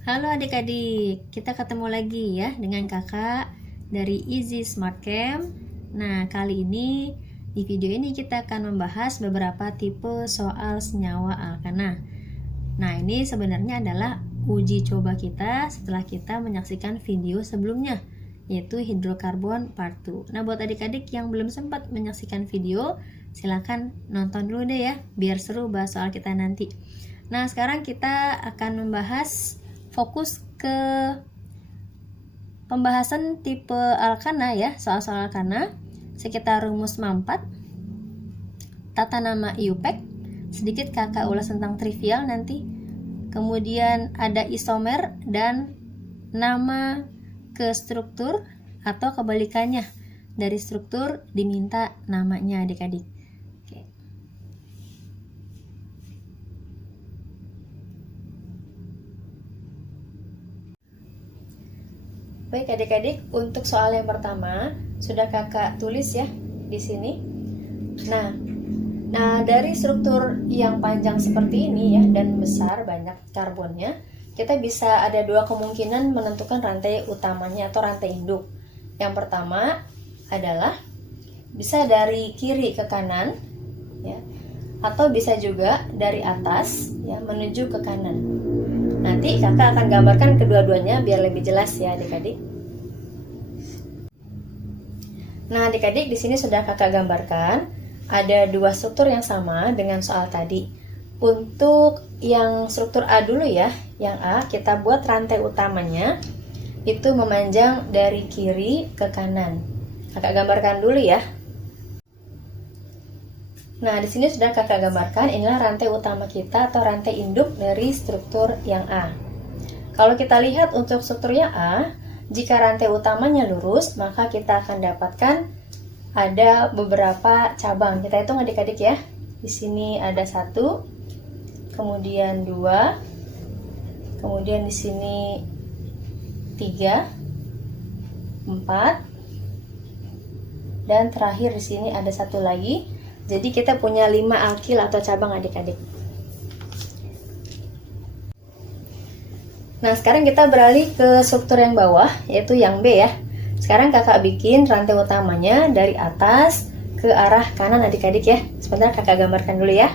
Halo adik-adik, kita ketemu lagi ya dengan kakak dari Easy Smart Camp. Nah, kali ini di video ini kita akan membahas beberapa tipe soal senyawa alkana. Nah, ini sebenarnya adalah uji coba kita setelah kita menyaksikan video sebelumnya, yaitu hidrokarbon part 2. Nah, buat adik-adik yang belum sempat menyaksikan video, silakan nonton dulu deh ya, biar seru bahas soal kita nanti. Nah, sekarang kita akan membahas fokus ke pembahasan tipe alkana ya, soal-soal alkana sekitar rumus mampat, tata nama IUPAC, sedikit kakak ulas tentang trivial nanti, kemudian ada isomer dan nama ke struktur atau kebalikannya dari struktur diminta namanya adik-adik. Baik adik-adik, untuk soal yang pertama sudah kakak tulis ya di sini. Nah, dari struktur yang panjang seperti ini ya dan besar banyak karbonnya, kita bisa ada dua kemungkinan menentukan rantai utamanya atau rantai induk. Yang pertama adalah bisa dari kiri ke kanan ya, atau bisa juga dari atas ya menuju ke kanan. Nanti kakak akan gambarkan kedua-duanya biar lebih jelas ya adik-adik. Nah adik-adik di sini sudah kakak gambarkan ada dua struktur yang sama dengan soal tadi. Untuk yang struktur A dulu ya, yang A kita buat rantai utamanya itu memanjang dari kiri ke kanan. Kakak gambarkan dulu ya. Nah, di sini sudah kakak gambarkan, inilah rantai utama kita atau rantai induk dari struktur yang A. Kalau kita lihat untuk struktur yang A, jika rantai utamanya lurus, maka kita akan dapatkan ada beberapa cabang. Kita hitung adik-adik ya. Di sini ada 1, kemudian 2, kemudian di sini 3, 4, dan terakhir di sini ada 1 lagi. Jadi kita punya 5 alkil atau cabang adik-adik. Nah sekarang kita beralih ke struktur yang bawah, yaitu yang B ya. Sekarang kakak bikin rantai utamanya dari atas ke arah kanan adik-adik ya. Sebentar kakak gambarkan dulu ya.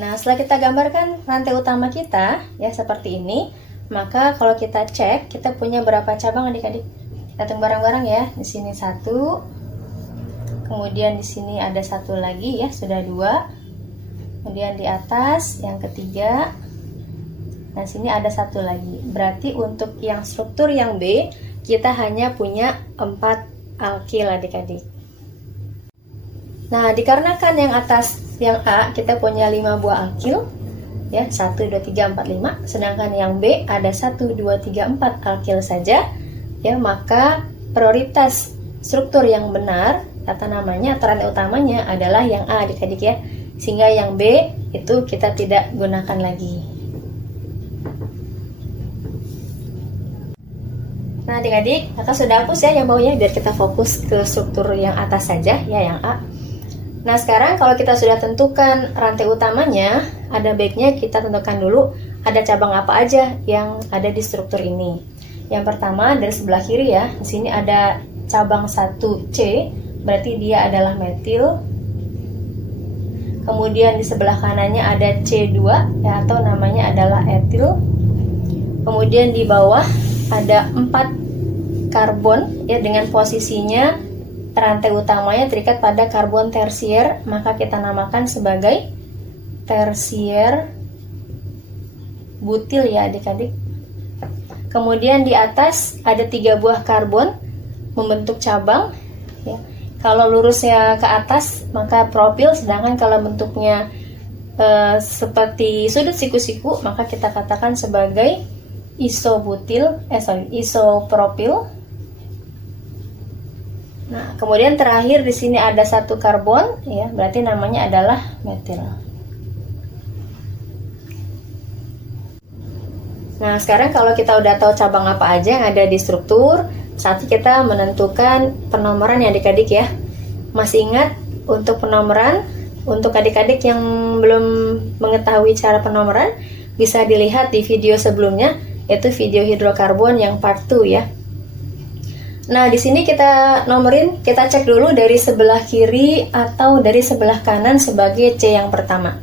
Nah setelah kita gambarkan rantai utama kita ya seperti ini, maka kalau kita cek kita punya berapa cabang adik-adik. Kita hitung bareng-bareng ya. Di sini 1. Kemudian di sini ada 1 lagi ya, sudah 2. Kemudian di atas yang ketiga. Nah, sini ada 1 lagi. Berarti untuk yang struktur yang B, kita hanya punya 4 alkil adik-adik. Nah, dikarenakan yang atas yang A kita punya 5 buah alkil ya, 1 2 3 4 5, sedangkan yang B ada 1 2 3 4 alkil saja ya, maka prioritas struktur yang benar tata namanya atau rantai utamanya adalah yang A adik-adik ya, sehingga yang B itu kita tidak gunakan lagi. Nah adik-adik, kakak sudah hapus ya yang bawahnya biar kita fokus ke struktur yang atas saja ya, yang A. Nah sekarang kalau kita sudah tentukan rantai utamanya, ada baiknya kita tentukan dulu ada cabang apa aja yang ada di struktur ini. Yang pertama dari sebelah kiri ya, di sini ada cabang 1C, berarti dia adalah metil. Kemudian di sebelah kanannya ada C2 ya, atau namanya adalah etil. Kemudian di bawah ada 4 karbon ya, dengan posisinya rantai utamanya terikat pada karbon tersier, maka kita namakan sebagai tersier butil ya adik-adik. Kemudian di atas ada 3 buah karbon membentuk cabang ya. Kalau lurusnya ke atas maka propil, sedangkan kalau bentuknya seperti sudut siku-siku maka kita katakan sebagai isopropil. Nah, kemudian terakhir di sini ada 1 karbon ya, berarti namanya adalah metil. Nah, sekarang kalau kita udah tahu cabang apa aja yang ada di struktur, saat kita menentukan penomoran ya adik-adik ya. Masih ingat untuk penomoran, untuk adik-adik yang belum mengetahui cara penomoran, bisa dilihat di video sebelumnya, yaitu video hidrokarbon yang part 2 ya. Nah, di sini kita nomorin, kita cek dulu dari sebelah kiri atau dari sebelah kanan sebagai C yang pertama.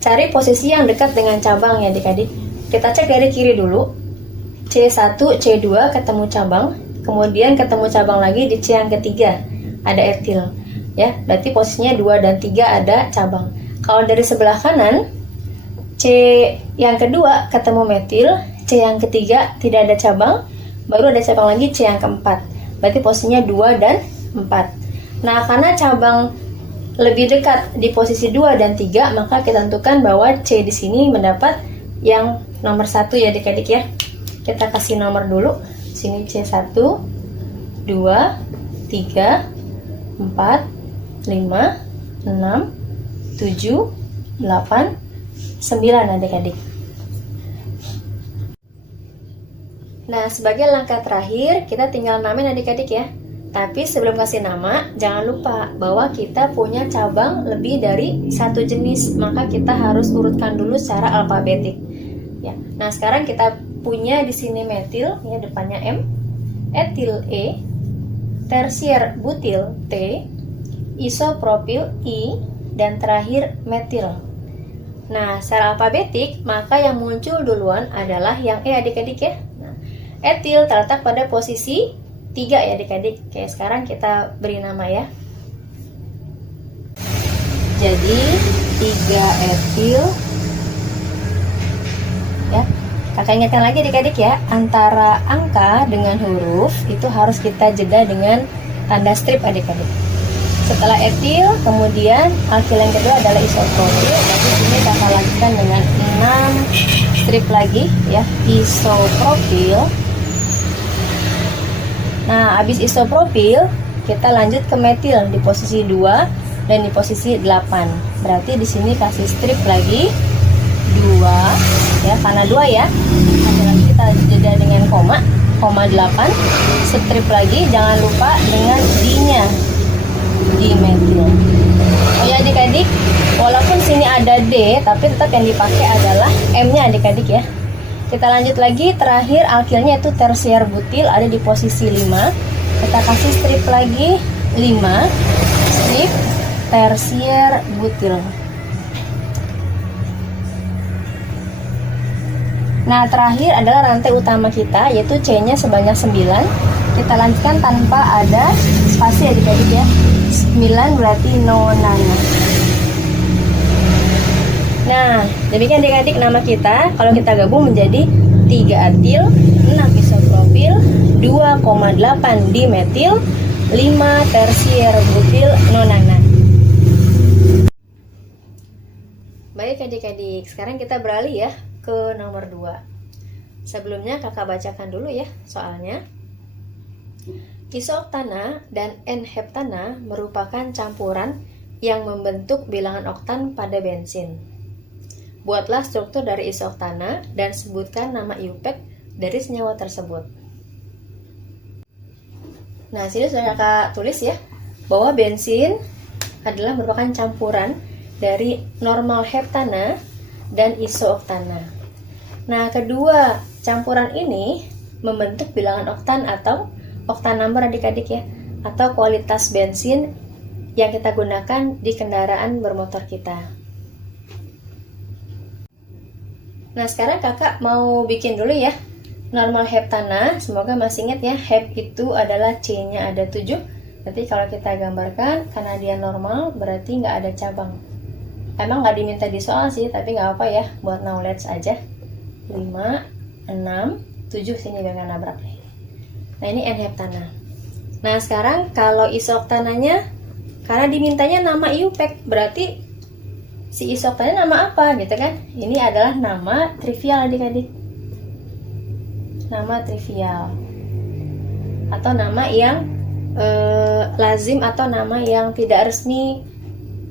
Cari posisi yang dekat dengan cabang ya adik-adik. Kita cek dari kiri dulu. C1, C2 ketemu cabang, kemudian ketemu cabang lagi di C yang ketiga, ada etil. Ya, berarti posisinya 2 dan 3 ada cabang. Kalau dari sebelah kanan, C yang kedua ketemu metil, C yang ketiga tidak ada cabang, baru ada cabang lagi C yang keempat. Berarti posisinya 2 dan 4. Nah, karena cabang lebih dekat di posisi 2 dan 3, maka kita tentukan bahwa C di sini mendapat yang nomor 1 ya adik-adik ya. Kita kasih nomor dulu. Sini C1, 2, 3, 4, 5, 6, 7, 8, 9 adik-adik. Nah, sebagai langkah terakhir, kita tinggal namain adik-adik ya. Tapi sebelum kasih nama, jangan lupa bahwa kita punya cabang lebih dari satu jenis, maka kita harus urutkan dulu secara alfabetik. Ya. Nah, sekarang kita punya di sini metil, ya depannya M, etil E, tersier butil T, isopropil I, dan terakhir metil. Nah, secara alfabetik, maka yang muncul duluan adalah yang E adik-adik ya. Etil terletak pada posisi 3 ya adik-adik. Oke, sekarang kita beri nama ya. Jadi 3 etil. Ya. Kakak ingatkan lagi adik-adik ya, antara angka dengan huruf itu harus kita jeda dengan tanda strip adik-adik. Setelah etil, kemudian alkil yang kedua adalah isopropil. Jadi sini kakak lanjutkan dengan 6 strip lagi ya, isopropil. Nah, habis isopropil, kita lanjut ke metil di posisi 2 dan di posisi 8. Berarti di sini kasih strip lagi 2 ya, karena 2 ya. Lagi kita jeda dengan koma 8, strip lagi, jangan lupa dengan D-nya. Di metil. Oh ya adik-adik, walaupun sini ada D, tapi tetap yang dipakai adalah M-nya adik-adik ya. Kita lanjut lagi, terakhir alkilnya itu tersier butil ada di posisi 5. Kita kasih strip lagi 5, strip tersier butil. Nah, terakhir adalah rantai utama kita, yaitu C-nya sebanyak 9. Kita lanjutkan tanpa ada spasi adik-adik ya. 9 berarti nonana. Nah, demikian adik-adik nama kita. Kalau kita gabung menjadi 3 etil, 6 isopropil, 2,8 dimetil, 5 tersier butil nonana. Baik adik-adik, sekarang kita beralih ya ke nomor 2. Sebelumnya kakak bacakan dulu ya soalnya. Isoktana dan N-heptana merupakan campuran yang membentuk bilangan oktan pada bensin. Buatlah struktur dari isoktana dan sebutkan nama IUPAC dari senyawa tersebut. Nah, sini sudah kakak tulis ya, bahwa bensin adalah merupakan campuran dari normal heptana dan isooktana. Nah, kedua campuran ini membentuk bilangan oktan atau oktan number adik-adik ya, atau kualitas bensin yang kita gunakan di kendaraan bermotor kita. Nah, sekarang kakak mau bikin dulu ya normal heptana. Semoga masih ingat ya, hep itu adalah C-nya ada 7. Berarti kalau kita gambarkan, karena dia normal berarti nggak ada cabang. Emang nggak diminta di soal sih, tapi nggak apa ya, buat knowledge aja. 5, 6, 7 sini dengan nabrak. Nah, ini N-heptana. Nah, sekarang kalau isoktananya, karena dimintanya nama IUPAC, berarti si isoktananya nama apa gitu kan? Ini adalah nama trivial adik-adik. Nama trivial. Atau nama yang lazim atau nama yang tidak resmi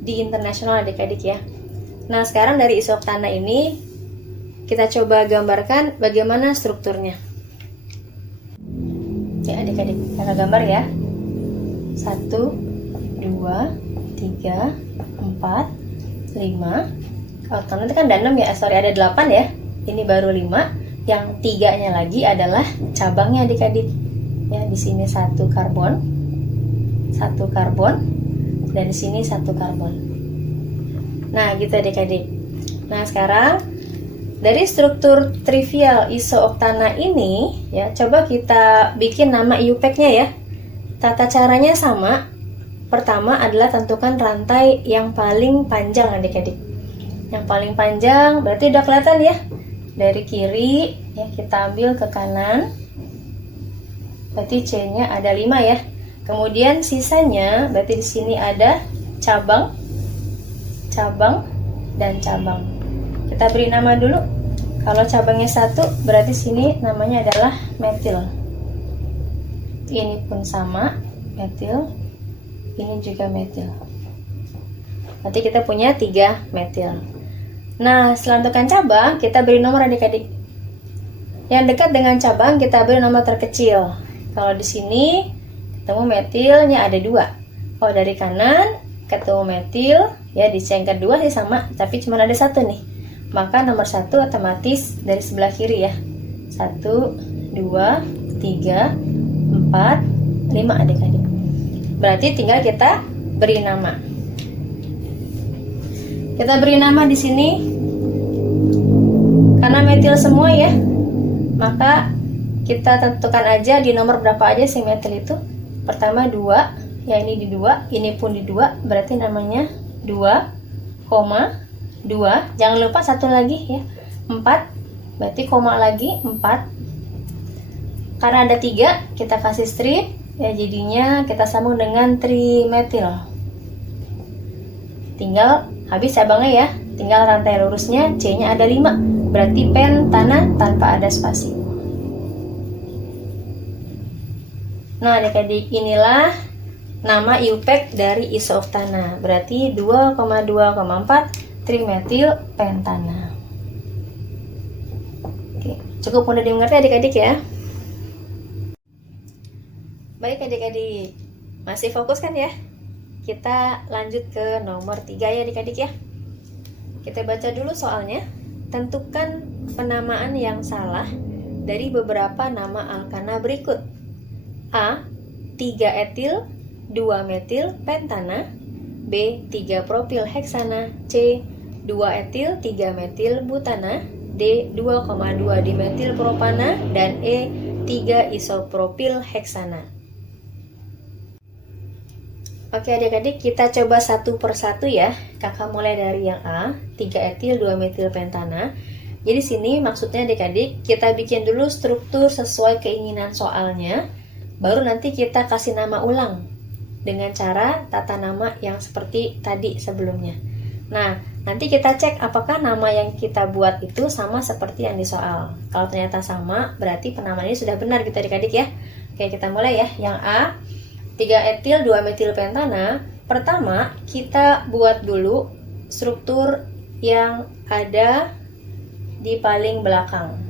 di internasional adik-adik ya. Nah, sekarang dari isoktana ini kita coba gambarkan bagaimana strukturnya. Ya adik-adik, kita gambar ya. 1, 2, 3, 4, 5. karena itu kan ada 6 ya, sorry ada 8 ya, ini baru 5. Yang 3-nya lagi adalah cabangnya adik-adik ya, di sini 1 karbon, dan di sini 1 karbon. Nah gitu adik-adik. Nah sekarang dari struktur trivial isooktana ini ya, coba kita bikin nama IUPAC-nya ya. Tata caranya sama. Pertama adalah tentukan rantai yang paling panjang adik-adik. Yang paling panjang berarti udah kelihatan ya. Dari kiri ya kita ambil ke kanan. Berarti C-nya ada 5 ya. Kemudian sisanya berarti di sini ada cabang, dan cabang. Kita beri nama dulu. Kalau cabangnya 1 berarti sini namanya adalah metil. Ini pun sama, metil. Ini juga metil. Nanti kita punya 3 metil. Nah, setelah tentukan cabang, kita beri nomor adik-adik. Yang dekat dengan cabang kita beri nomor terkecil. Kalau di sini ketemu metilnya ada 2. Kalau dari kanan ketemu metil ya, di yang kedua sih sama, tapi cuma ada 1 nih. Maka nomor 1 otomatis dari sebelah kiri ya. 1, 2, 3, 4, 5 adik-adik. Berarti tinggal kita beri nama. Kita beri nama di sini karena metil semua ya. Maka kita tentukan aja di nomor berapa aja si metil itu. Pertama 2, ya ini di 2, ini pun di 2, berarti namanya 2,2. Jangan lupa 1 lagi ya. 4, berarti koma lagi 4. Karena ada 3, kita kasih strip ya, jadinya kita sambung dengan trimetil. Tinggal habis cabangnya ya. Tinggal rantai lurusnya, C-nya ada 5, berarti pentana tanpa ada spasi. Nah adik-adik, inilah nama IUPAC dari isooktana. Berarti 2,2,4 trimetil pentana. Oke, cukup mudah dimengerti adik-adik ya. Baik adik-adik, masih fokus kan ya? Kita lanjut ke nomor 3 ya adik-adik ya. Kita baca dulu soalnya. Tentukan penamaan yang salah dari beberapa nama alkana berikut. A. 3 etil 2 metil pentana. B. 3 propil heksana. C. 2 etil 3 metil butana. D. 2,2 dimetil propana. Dan E. 3 isopropil heksana. Oke adik-adik, kita coba satu persatu ya. Kakak mulai dari yang A, 3 etil 2 metil pentana. Jadi sini maksudnya adik-adik, kita bikin dulu struktur sesuai keinginan soalnya. Baru nanti kita kasih nama ulang dengan cara tata nama yang seperti tadi sebelumnya. Nah, nanti kita cek apakah nama yang kita buat itu sama seperti yang di soal. Kalau ternyata sama, berarti penamaan ini sudah benar gitu adik-adik ya. Oke, kita mulai ya. Yang A, 3 etil 2 metil pentana. Pertama, kita buat dulu struktur yang ada di paling belakang.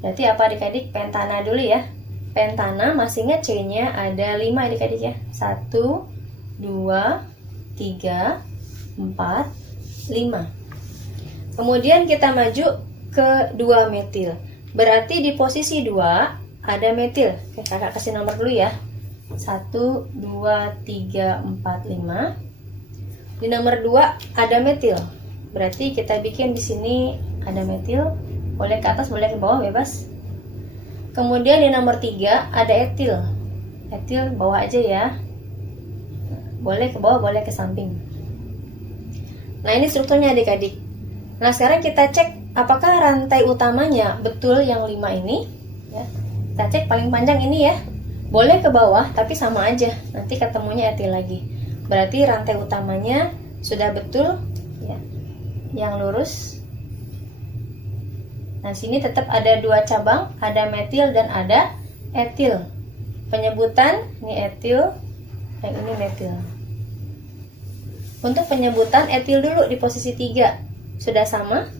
Berarti apa adik-adik? Pentana dulu ya. Pentana masih ingat C-nya ada 5 adik-adik ya. 1, 2, 3, 4, 5. Kemudian kita maju ke 2 metil. Berarti di posisi 2 ada metil. Oke, kakak kasih nomor dulu ya. 1, 2, 3, 4, 5. Di nomor 2 ada metil. Berarti kita bikin di sini ada metil. Boleh ke atas, boleh ke bawah, bebas. Kemudian di nomor 3 ada etil. Etil bawah aja ya. Boleh ke bawah, boleh ke samping. Nah, ini strukturnya adik-adik. Nah, sekarang kita cek apakah rantai utamanya betul yang 5 ini ya. Kita cek paling panjang ini ya. Boleh ke bawah, tapi sama aja. Nanti ketemunya etil lagi. Berarti rantai utamanya sudah betul ya. Yang lurus. Nah, sini tetap ada 2 cabang, ada metil dan ada etil. Penyebutan, ini etil, yang ini metil. Untuk penyebutan etil dulu di posisi 3, sudah sama.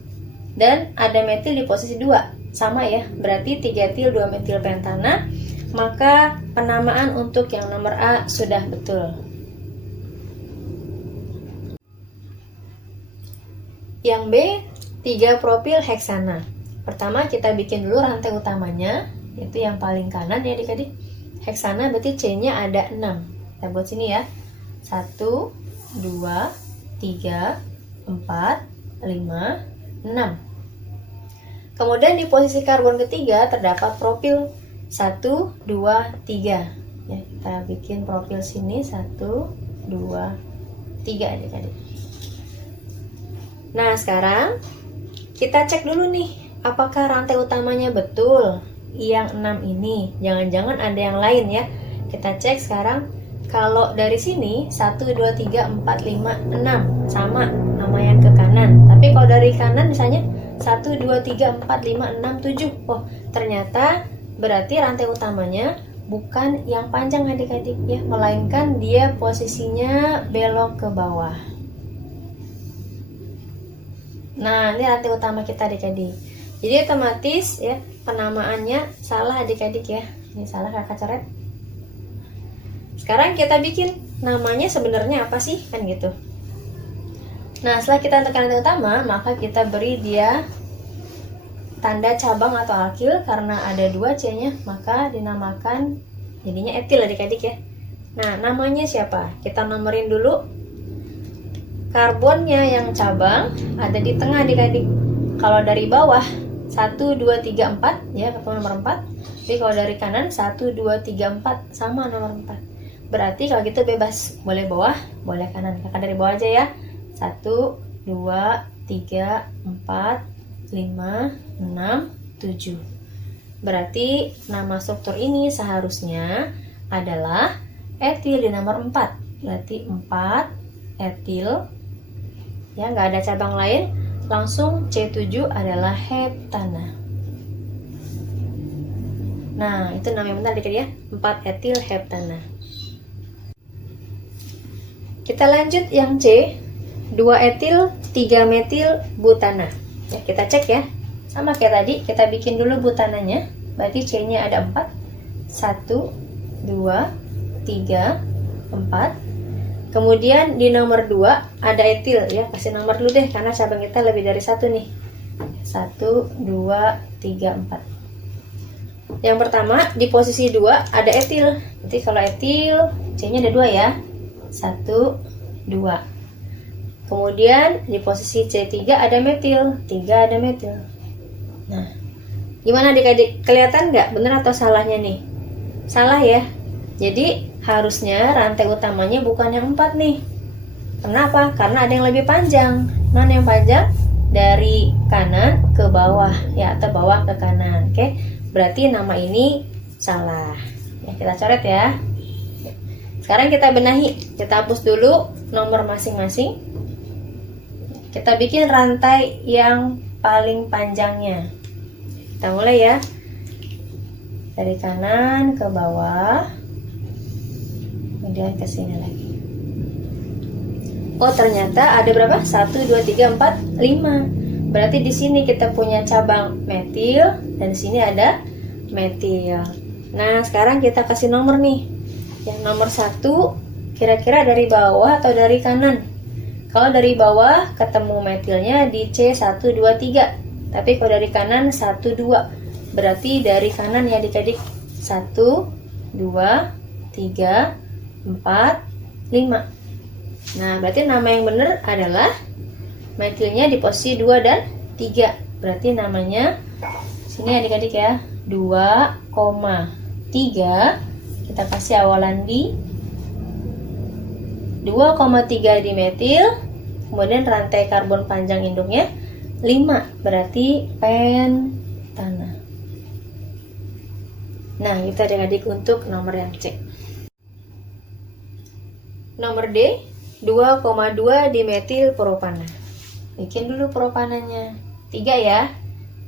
Dan ada metil di posisi 2, sama ya. Berarti 3 etil 2 metil pentana. Maka penamaan untuk yang nomor A sudah betul. Yang B, 3 propil heksana. Pertama kita bikin dulu rantai utamanya, itu yang paling kanan ya adik-adik. Heksana berarti C-nya ada 6. Kita buat sini ya. 1, 2, 3, 4, 5, 6. Kemudian di posisi karbon ketiga terdapat propil 1, 2, 3. Ya, kita bikin propil sini 1, 2, 3 adik-adik. Nah, sekarang kita cek dulu nih, apakah rantai utamanya betul yang 6 ini? Jangan-jangan ada yang lain ya. Kita cek sekarang. Kalau dari sini 1, 2, 3, 4, 5, 6 sama nama yang ke kanan. Tapi kalau dari kanan misalnya 1, 2, 3, 4, 5, 6, 7. Oh, ternyata berarti rantai utamanya bukan yang panjang adik-adik ya, melainkan dia posisinya belok ke bawah. Nah, ini rantai utama kita adik-adik. Jadi otomatis ya penamaannya salah adik-adik ya. Ini salah kakak coret. Sekarang kita bikin namanya sebenarnya apa sih kan gitu. Nah, setelah kita tekan rantai utama, maka kita beri dia tanda cabang atau alkil. Karena ada 2 C-nya, maka dinamakan jadinya etil adik-adik ya. Nah, namanya siapa? Kita nomorin dulu. Karbonnya yang cabang ada di tengah adik-adik. Kalau dari bawah 1, 2, 3, 4 ya, karbon nomor 4. Jadi kalau dari kanan 1, 2, 3, 4 sama nomor 4. Berarti kalau gitu bebas, boleh bawah, boleh kanan. Kakak dari bawah aja ya. 1, 2, 3, 4, 5, 6, 7. Berarti nama struktur ini seharusnya adalah etil di nomor 4. Berarti 4 etil. Ya, nggak ada cabang lain. Langsung C7 adalah heptana. Nah, itu namanya benar dikit ya. 4 etil heptana. Kita lanjut yang C, 2 etil 3 metil butana. Ya, kita cek ya. Sama kayak tadi, kita bikin dulu butananya. Berarti C-nya ada 4. 1, 2, 3, 4. Kemudian di nomor 2 ada etil ya. Kasih nomor dulu deh karena cabang kita lebih dari 1 nih. 1, 2, 3, 4. Yang pertama di posisi 2 ada etil. Jadi kalau etil C-nya ada 2 ya. 1, 2. Kemudian di posisi C3 ada metil. 3 ada metil. Nah, gimana adik-adik? Kelihatan nggak benar atau salahnya nih? Salah ya. Jadi harusnya rantai utamanya bukan yang 4 nih. Kenapa? Karena ada yang lebih panjang. Mana yang panjang? Dari kanan ke bawah ya, atau bawah ke kanan. Oke, berarti nama ini salah. Ya, kita coret ya. Sekarang kita benahi, kita hapus dulu nomor masing-masing. Kita bikin rantai yang paling panjangnya. Kita mulai ya. Dari kanan ke bawah. Kemudian ke sini lagi. Oh, ternyata ada berapa? 1, 2, 3, 4, 5. Berarti di sini kita punya cabang metil dan di sini ada metil. Nah, sekarang kita kasih nomor nih. Yang nomor 1 kira-kira dari bawah atau dari kanan? Kalau dari bawah ketemu metilnya di C1, 2, 3. Tapi kalau dari kanan 1, 2. Berarti dari kanan ya adik-adik. 1, 2, 3, 4, 5. Nah, berarti nama yang benar adalah metilnya di posisi 2 dan 3. Berarti namanya sini adik-adik ya, 2,3. Kita kasih awalan di 2,3 di metil. Kemudian rantai karbon panjang induknya 5. Berarti pentana. Nah, itu adik-adik untuk nomor yang C. Nomor D, 2,2 dimetil propana. Bikin dulu propananya. 3 ya.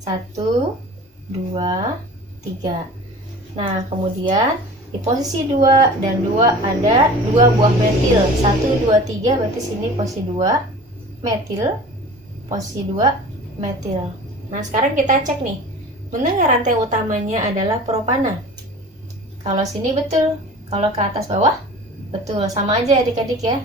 1, 2, 3. Nah, kemudian di posisi 2 dan 2 ada 2 buah metil. 1, 2, 3 berarti sini posisi 2 metil. Posisi 2 metil. Nah, sekarang kita cek nih. Benar nggak rantai utamanya adalah propana? Kalau sini betul. Kalau ke atas bawah betul. Sama aja adik-adik ya.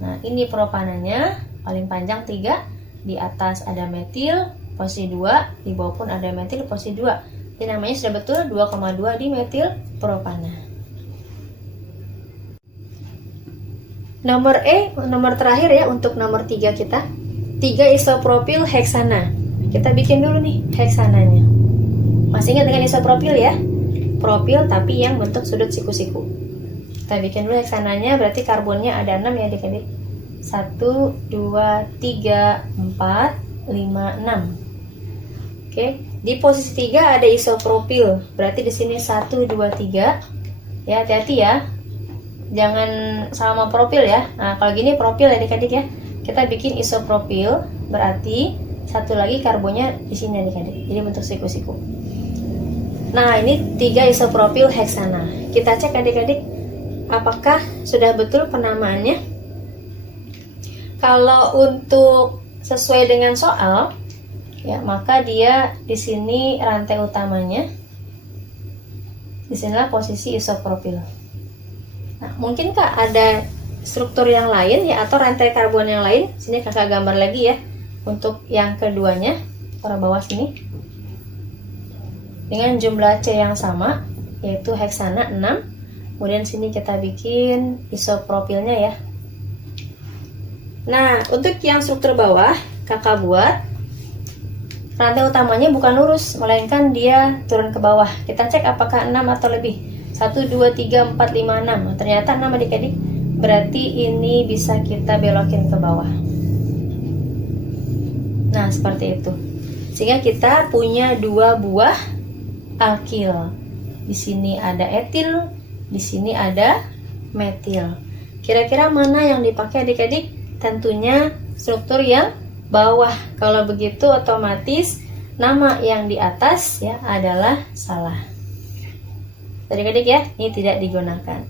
Nah, ini propananya paling panjang 3. Di atas ada metil posisi 2, di bawah pun ada metil posisi 2. Jadi namanya sudah betul 2,2 di metil propana. Nomor E, nomor terakhir ya untuk nomor 3 kita. 3 isopropil heksana. Kita bikin dulu nih heksananya. Masih ingat dengan isopropil ya? Propil tapi yang bentuk sudut siku-siku. Kita bikin dulu heksananya, berarti karbonnya ada 6 ya adik-adik. 1, 2, 3, 4, 5, 6. Oke, di posisi 3 ada isopropil. Berarti di sini 1, 2, 3. Ya, hati-hati ya. Jangan sama propil ya. Nah, kalau gini propil adik-adik ya. Kita bikin isopropil, berarti satu lagi karbonnya di sini adik-adik. Jadi bentuk siku-siku. Nah, ini 3 isopropil heksana. Kita cek adik-adik apakah sudah betul penamaannya. Kalau untuk sesuai dengan soal, ya maka dia di sini rantai utamanya, di sinilah posisi isopropil. Nah, mungkinkah ada struktur yang lain ya atau rantai karbon yang lain? Sini kakak gambar lagi ya untuk yang keduanya, taruh bawah sini. Dengan jumlah C yang sama, yaitu heksana 6. Kemudian sini kita bikin isopropilnya ya. Nah, untuk yang struktur bawah, kakak buat rantai utamanya bukan lurus, melainkan dia turun ke bawah. Kita cek apakah 6 atau lebih. 1, 2, 3, 4, 5, 6. Ternyata 6 adik-adik. Berarti ini bisa kita belokin ke bawah. Nah, seperti itu. Sehingga kita punya 2 buah alkil. Di sini ada etil, di sini ada metil. Kira-kira mana yang dipakai adik-adik? Tentunya struktur yang bawah. Kalau begitu otomatis nama yang di atas ya adalah salah. Adik-adik ya, ini tidak digunakan.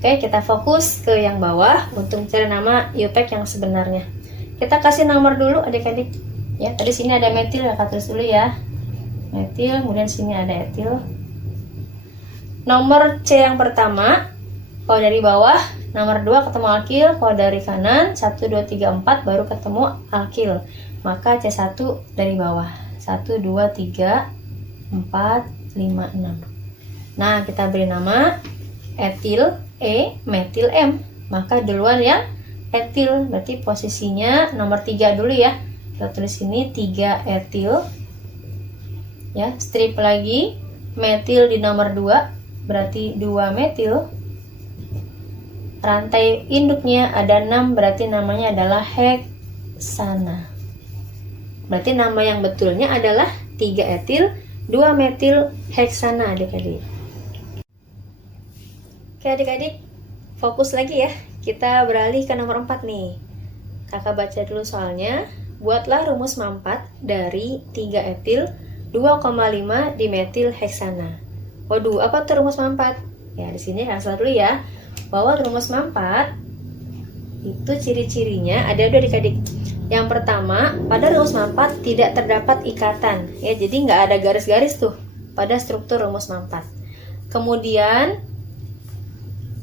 Oke, kita fokus ke yang bawah untuk mencari nama IUPAC yang sebenarnya. Kita kasih nomor dulu adik-adik. Ya, tadi sini ada metil, ya tulis dulu ya. Metil, kemudian sini ada etil. Nomor C yang pertama, kalau dari bawah, nomor 2 ketemu alkil, kalau dari kanan 1, 2, 3, 4 baru ketemu alkil. Maka C1 dari bawah. 1, 2, 3, 4, 5, 6. Nah, kita beri nama etil E, metil M. Maka duluan yang etil, berarti posisinya nomor 3 dulu ya. Kita tulis sini 3 etil. Ya, strip lagi metil di nomor 2, berarti 2 metil. Rantai induknya ada 6, berarti namanya adalah heksana. Berarti nama yang betulnya adalah 3 etil, 2 metil heksana adik-adik. Oke adik-adik, fokus lagi ya. Kita beralih ke nomor 4 nih. Kakak baca dulu soalnya. Buatlah rumus mampat dari 3 etil 2,5 dimetil heksana. Waduh, apa tuh rumus mampat? Ya, di sini kasih dulu ya. Bahwa rumus mampat itu ciri-cirinya ada 2 adik-adik. Yang pertama, pada rumus mampat tidak terdapat ikatan. Ya, jadi nggak ada garis-garis tuh pada struktur rumus mampat. Kemudian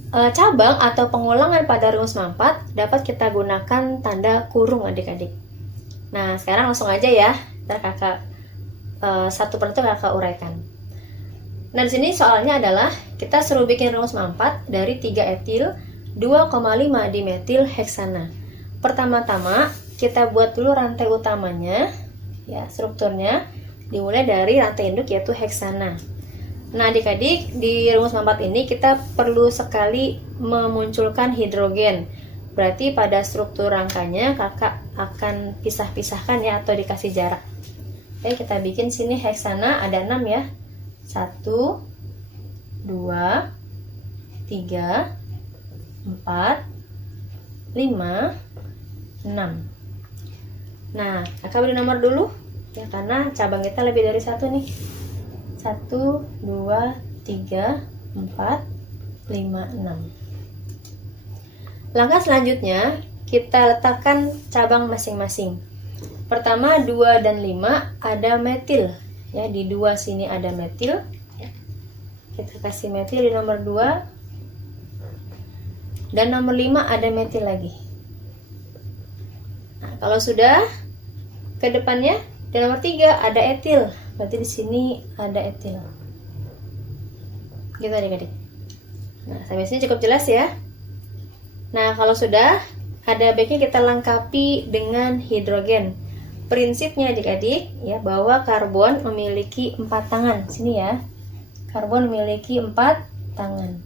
cabang atau pengulangan pada rumus mampat dapat kita gunakan tanda kurung adik-adik. Nah, sekarang langsung aja ya. Ntar kakak satu per satu kakak uraikan. Nah, di sini soalnya adalah kita suruh bikin rumus mampat dari 3 etil 2,5 dimetil heksana. Pertama-tama kita buat dulu rantai utamanya, ya strukturnya dimulai dari rantai induk yaitu heksana. Nah, adik-adik di rumus mampat ini kita perlu sekali memunculkan hidrogen. Berarti pada struktur rangkanya kakak akan pisah-pisahkan ya atau dikasih jarak. Oke, kita bikin sini heksana ada 6 ya. 1, 2, 3, 4, 5, 6. Nah, kakak beri nomor dulu ya karena cabang kita lebih dari 1 nih. 1, 2, 3, 4, 5, 6. Langkah selanjutnya kita letakkan cabang masing-masing. Pertama 2 dan 5 ada metil. Ya, di 2 sini ada metil. Ya. Kita kasih metil di nomor 2. Dan nomor 5 ada metil lagi. Nah, kalau sudah ke depannya. Dan nomor 3 ada etil. Berarti di sini ada etil. Gitu adik-adik. Nah, sampai sini cukup jelas ya. Nah, kalau sudah, ada baiknya kita lengkapi dengan hidrogen. Prinsipnya adik-adik ya, bahwa karbon memiliki 4 tangan. Sini ya. Karbon memiliki 4 tangan.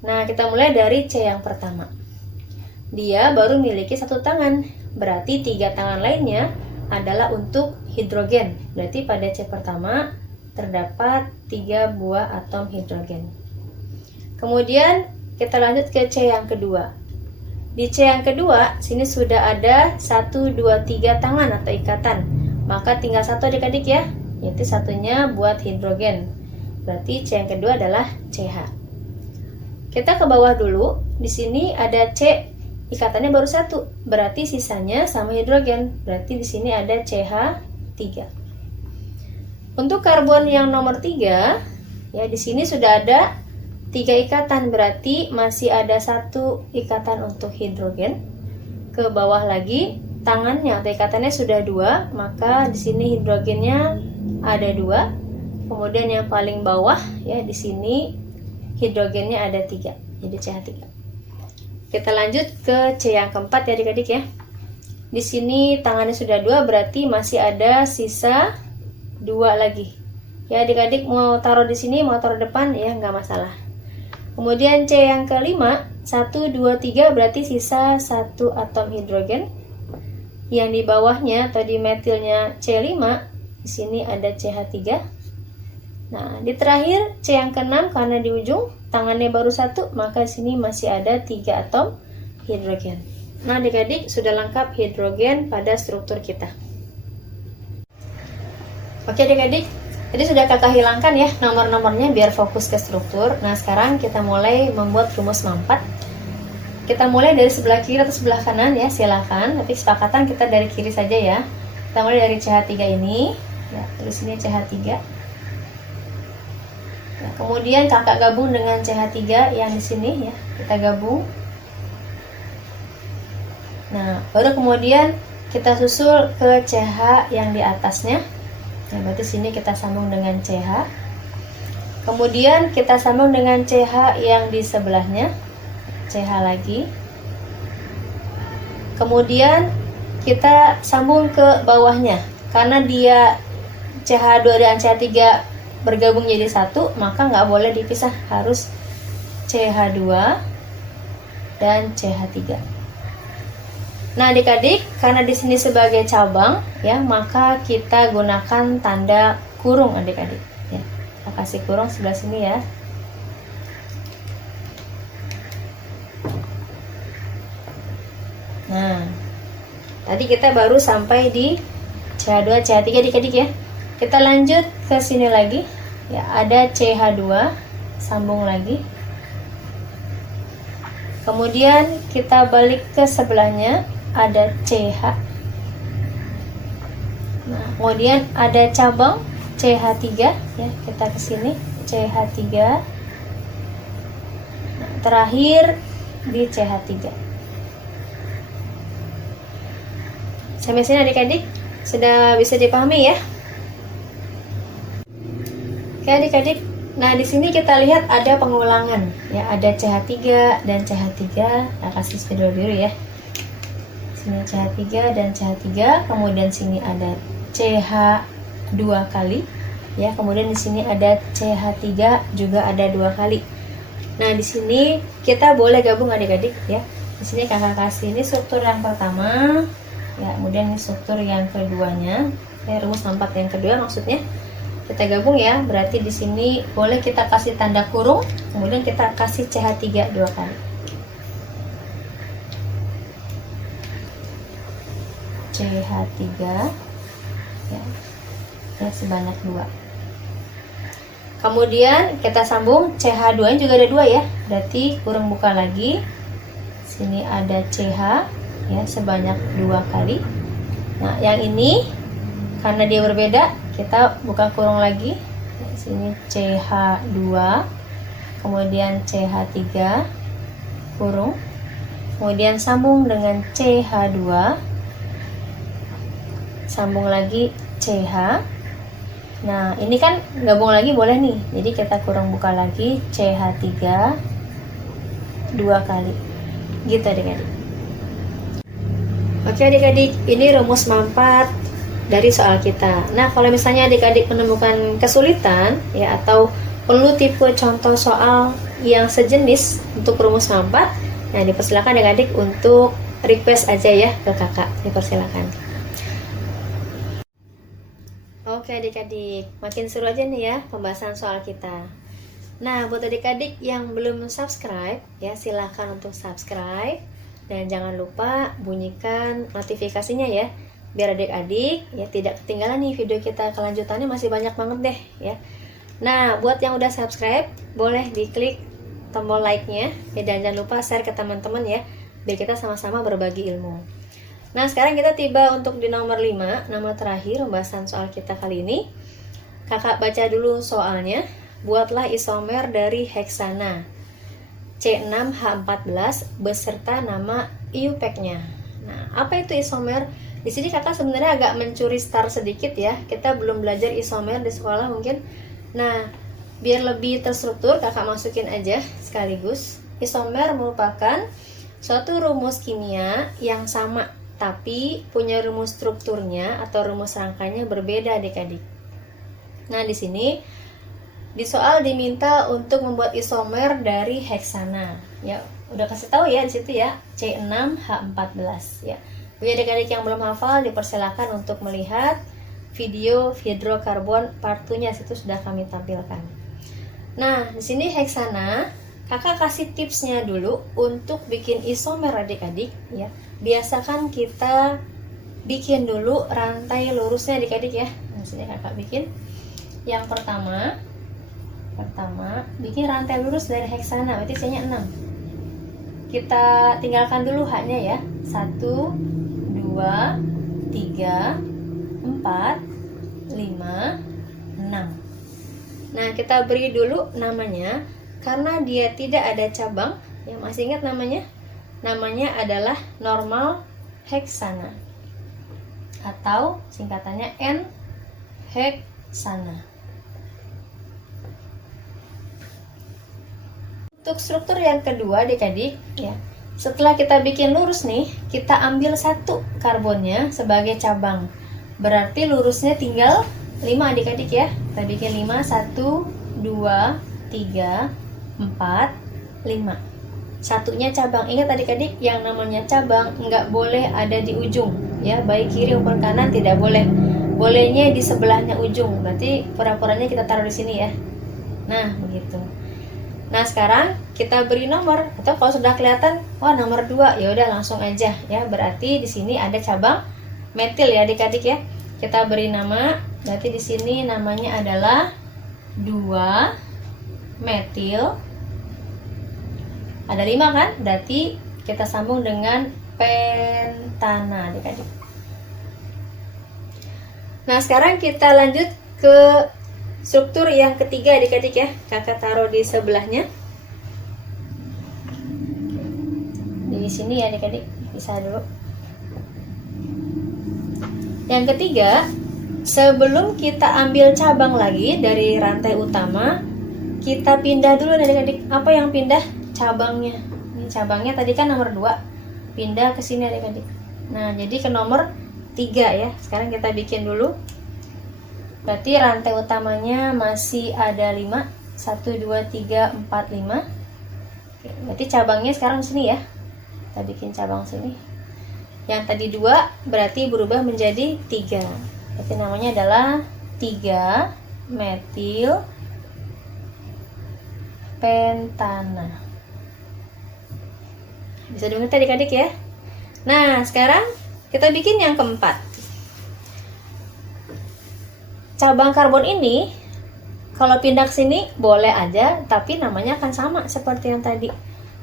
Nah, kita mulai dari C yang pertama. Dia baru memiliki 1 tangan. Berarti 3 tangan lainnya adalah untuk hidrogen. Berarti pada C pertama terdapat 3 buah atom hidrogen. Kemudian kita lanjut ke C yang kedua. Di C yang kedua, sini sudah ada 1, 2, 3 tangan atau ikatan. Maka tinggal 1 adik-adik ya, yaitu satunya buat hidrogen. Berarti C yang kedua adalah CH. Kita ke bawah dulu. Di sini ada C, ikatannya baru 1. Berarti sisanya sama hidrogen. Berarti di sini ada CH3. Untuk karbon yang nomor 3, ya di sini sudah ada 3 ikatan, berarti masih ada 1 ikatan untuk hidrogen. Ke bawah lagi tangannya atau ikatannya sudah 2, maka di sini hidrogennya ada 2. Kemudian yang paling bawah ya di sini hidrogennya ada 3, jadi CH3. Kita lanjut ke C yang keempat ya adik-adik ya. Di sini tangannya sudah 2, berarti masih ada sisa 2 lagi. Ya adik-adik mau taruh di sini, mau taruh depan ya nggak masalah. Kemudian C yang kelima, 1, 2, 3 berarti sisa 1 atom hidrogen. Yang di bawahnya atau di metilnya C5, di sini ada CH3. Nah, di terakhir C yang keenam karena di ujung tangannya baru 1, maka di sini masih ada 3 atom hidrogen. Nah, adik-adik sudah lengkap hidrogen pada struktur kita. Oke adik-adik, jadi sudah kakak hilangkan ya nomor-nomornya biar fokus ke struktur. Nah sekarang kita mulai membuat rumus mampat. Kita mulai dari sebelah kiri atau sebelah kanan ya, silakan. Tapi kesepakatan kita dari kiri saja ya. Kita mulai dari CH3 ini ya, terus ini CH3 ya, kemudian kakak gabung dengan CH3 yang di sini ya, kita gabung. Nah baru kemudian kita susul ke CH yang di atasnya. Ya, berarti sini kita sambung dengan CH. Kemudian kita sambung dengan CH yang di sebelahnya. CH lagi. Kemudian kita sambung ke bawahnya. Karena dia CH2 dan CH3 bergabung jadi 1, maka nggak boleh dipisah. Harus CH2 dan CH3. Nah adik-adik, karena di sini sebagai cabang ya, maka kita gunakan tanda kurung adik-adik ya. Kita kasih kurung sebelah sini ya. Nah, tadi kita baru sampai di CH2, CH3 adik-adik ya. Kita lanjut ke sini lagi ya, ada CH2, sambung lagi. Kemudian kita balik ke sebelahnya, ada CH. Nah, kemudian ada cabang CH3 ya, kita ke sini CH3. Nah, terakhir di CH3. Sampai sini adik-adik sudah bisa dipahami ya. Oke adik-adik, nah di sini kita lihat ada pengulangan ya, ada CH3 dan CH3. Kita kasih spidol biru ya. Sini CH3 dan CH3, kemudian sini ada CH 2 kali ya, kemudian di sini ada CH3 juga ada 2 kali. Nah di sini kita boleh gabung adik-adik ya. Di sini kakak kasih ini struktur yang pertama ya, kemudian ini struktur yang keduanya ya, rumus mampat yang kedua maksudnya. Kita gabung ya, berarti di sini boleh kita kasih tanda kurung, kemudian kita kasih CH3 2 kali. CH3 ya, sebanyak 2. Kemudian kita sambung CH2 nya juga ada 2 ya, berarti kurung buka lagi. Sini ada CH ya, sebanyak 2 kali. Nah yang ini karena dia berbeda, kita buka kurung lagi. Sini CH2, kemudian CH3 kurung, kemudian sambung dengan CH2 sambung lagi CH. Nah, ini kan gabung lagi boleh nih. Jadi kita kurang buka lagi CH3 2 kali. Gitu adik-adik. Oke adik-adik, ini rumus manfaat dari soal kita. Nah, kalau misalnya adik-adik menemukan kesulitan ya atau perlu tipe contoh soal yang sejenis untuk rumus manfaat, nah dipersilakan adik-adik untuk request aja ya ke kakak, dipersilakan. Oke adik-adik, makin seru aja nih ya pembahasan soal kita. Nah, buat adik-adik yang belum subscribe ya, silahkan untuk subscribe. Dan jangan lupa bunyikan notifikasinya ya, biar adik-adik ya tidak ketinggalan nih video kita kelanjutannya, masih banyak banget deh ya. Nah, buat yang udah subscribe, boleh diklik tombol like-nya ya, dan jangan lupa share ke teman-teman ya, biar kita sama-sama berbagi ilmu. Nah, sekarang kita tiba untuk di nomor 5, nomor terakhir pembahasan soal kita kali ini. Kakak baca dulu soalnya. Buatlah isomer dari heksana C6H14 beserta nama IUPAC-nya. Nah, apa itu isomer? Di sini kakak sebenarnya agak mencuri start sedikit ya. Kita belum belajar isomer di sekolah mungkin. Nah, biar lebih terstruktur, kakak masukin aja sekaligus. Isomer merupakan suatu rumus kimia yang sama, tapi punya rumus strukturnya atau rumus rangkainya berbeda adik-adik. Nah, di sini di soal diminta untuk membuat isomer dari heksana. Ya, udah kasih tahu ya di situ ya, C6H14 ya. Bagi adik-adik yang belum hafal, dipersilakan untuk melihat video hidrokarbon part 2-nya, situ sudah kami tampilkan. Nah, di sini heksana, kakak kasih tipsnya dulu untuk bikin isomer adik-adik ya. Biasakan kita bikin dulu rantai lurusnya adik-adik ya. Nah, sini kakak bikin yang pertama bikin rantai lurus dari heksana, berarti C-nya 6. Kita tinggalkan dulu H-nya ya. 1 2 3 4 5 6. Nah, kita beri dulu namanya karena dia tidak ada cabang. Ya, masih ingat namanya? Namanya adalah normal heksana atau singkatannya N heksana. Untuk struktur yang kedua adik-adik ya, setelah kita bikin lurus nih, kita ambil satu karbonnya sebagai cabang. Berarti lurusnya tinggal 5 adik-adik ya. Kita bikin 5, 1 2 3 4 5. Satunya cabang. Ingat adik-adik, yang namanya cabang nggak boleh ada di ujung ya, baik kiri maupun kanan tidak boleh. Bolehnya di sebelahnya ujung. Berarti pura-puranya kita taruh di sini ya. Nah, begitu. Nah, sekarang kita beri nomor, atau kalau sudah kelihatan, wah nomor 2, ya udah langsung aja ya. Berarti di sini ada cabang metil ya adik-adik ya. Kita beri nama, berarti di sini namanya adalah 2 metil. Ada 5 kan? Berarti kita sambung dengan pentana adik-adik. Nah, sekarang kita lanjut ke struktur yang ketiga adik-adik ya. Kakak taruh di sebelahnya. Di sini ya adik-adik, bisa dulu. Yang ketiga, sebelum kita ambil cabang lagi dari rantai utama, kita pindah dulu adik-adik. Apa yang pindah? Cabangnya. Ini cabangnya tadi kan nomor 2. Pindah ke sini adik-adik. Nah, jadi ke nomor 3 ya. Sekarang kita bikin dulu. Berarti rantai utamanya masih ada 5. 1 2 3 4 5. Oke, berarti cabangnya sekarang sini ya. Kita bikin cabang sini. Yang tadi 2 berarti berubah menjadi 3. Berarti namanya adalah 3 metil pentana. Bisa dengar adik-adik ya. Nah, sekarang kita bikin yang keempat. Cabang karbon ini kalau pindah ke sini boleh aja, tapi namanya akan sama seperti yang tadi.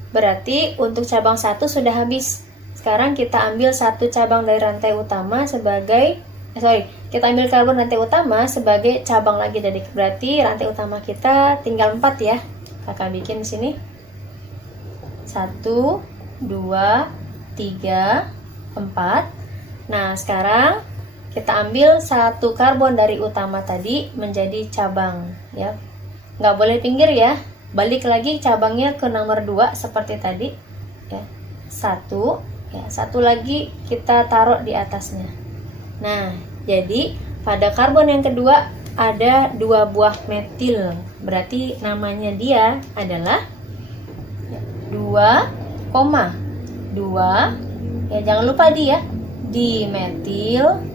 Berarti untuk cabang 1 sudah habis. Sekarang kita ambil satu cabang dari rantai utama sebagai kita ambil karbon rantai utama sebagai cabang lagi dari. Berarti rantai utama kita tinggal 4 ya. Kakak bikin di sini. 1 2 3 4. Nah, sekarang kita ambil satu karbon dari utama tadi menjadi cabang ya. Nggak boleh pinggir ya. Balik lagi cabangnya ke nomor 2 seperti tadi ya. Satu ya, satu lagi kita taruh di atasnya. Nah, jadi pada karbon yang kedua ada 2 buah metil. Berarti namanya dia adalah 2,2 ya, jangan lupa dia dimetil.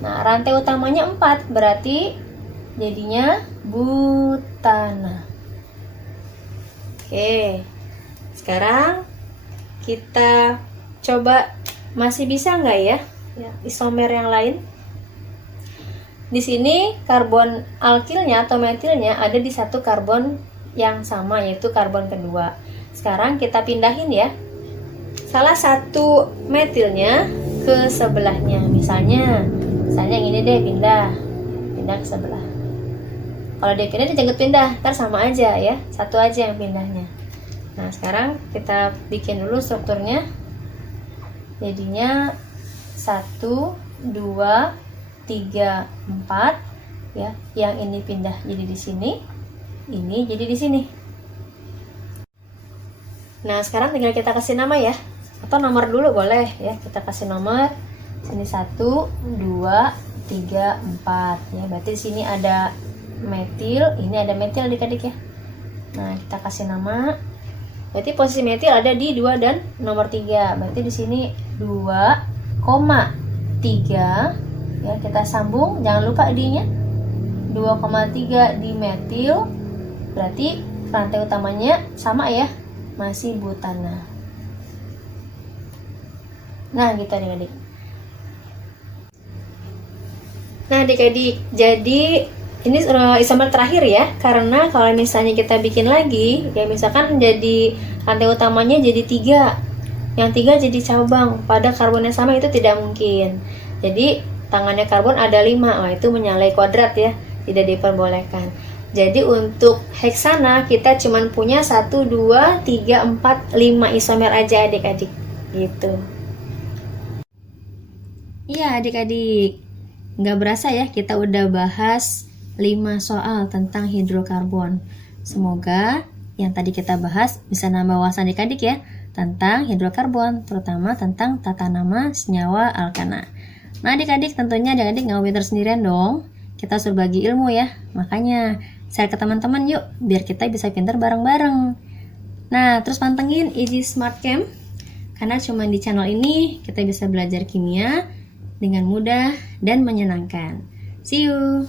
Nah, rantai utamanya 4, berarti jadinya butana. Oke, sekarang kita coba masih bisa nggak ya, isomer yang lain. Di sini karbon alkilnya atau metilnya ada di satu karbon yang sama, yaitu karbon kedua. Sekarang kita pindahin ya salah satu metilnya ke sebelahnya. Misalnya yang ini deh, pindah ke sebelah. Kalau dia pindah, dijemput pindah, ntar sama aja ya, satu aja yang pindahnya. Nah, sekarang kita bikin dulu strukturnya. Jadinya 1, 2, 3, 4 ya. Yang ini pindah jadi di sini, ini jadi di sini. Nah, sekarang tinggal kita kasih nama ya, atau nomor dulu boleh ya. Kita kasih nomor. Sini 1, 2, 3, 4 ya. Berarti di sini ada metil, ini ada metil adik-adik ya. Nah, kita kasih nama. Berarti posisi metil ada di 2 dan nomor 3. Berarti di sini 2,3 ya. Kita sambung, jangan lupa D-nya. 2,3 di metil. Berarti rantai utamanya sama ya, masih butana. Nah, gitu adik-adik. Nah, adik-adik, jadi ini isomer terakhir ya, karena kalau misalnya kita bikin lagi, ya misalkan jadi rantai utamanya jadi 3, yang 3 jadi cabang, pada karbon yang sama itu tidak mungkin. Jadi tangannya karbon ada 5, itu menyalai kuadrat ya, tidak diperbolehkan. Jadi untuk heksana kita cuma punya 1, 2, 3, 4, 5 isomer aja adik-adik, gitu. Iya adik-adik, nggak berasa ya kita udah bahas 5 soal tentang hidrokarbon. Semoga yang tadi kita bahas bisa nambah wawasan adik-adik ya tentang hidrokarbon, terutama tentang tata nama senyawa alkana. Nah adik-adik, tentunya adik-adik nggak mau pintar sendirian dong. Kita suruh bagi ilmu ya, makanya share ke teman-teman yuk, biar kita bisa pintar bareng-bareng. Nah, terus pantengin Easy Smart Camp, karena cuma di channel ini kita bisa belajar kimia dengan mudah dan menyenangkan. See you!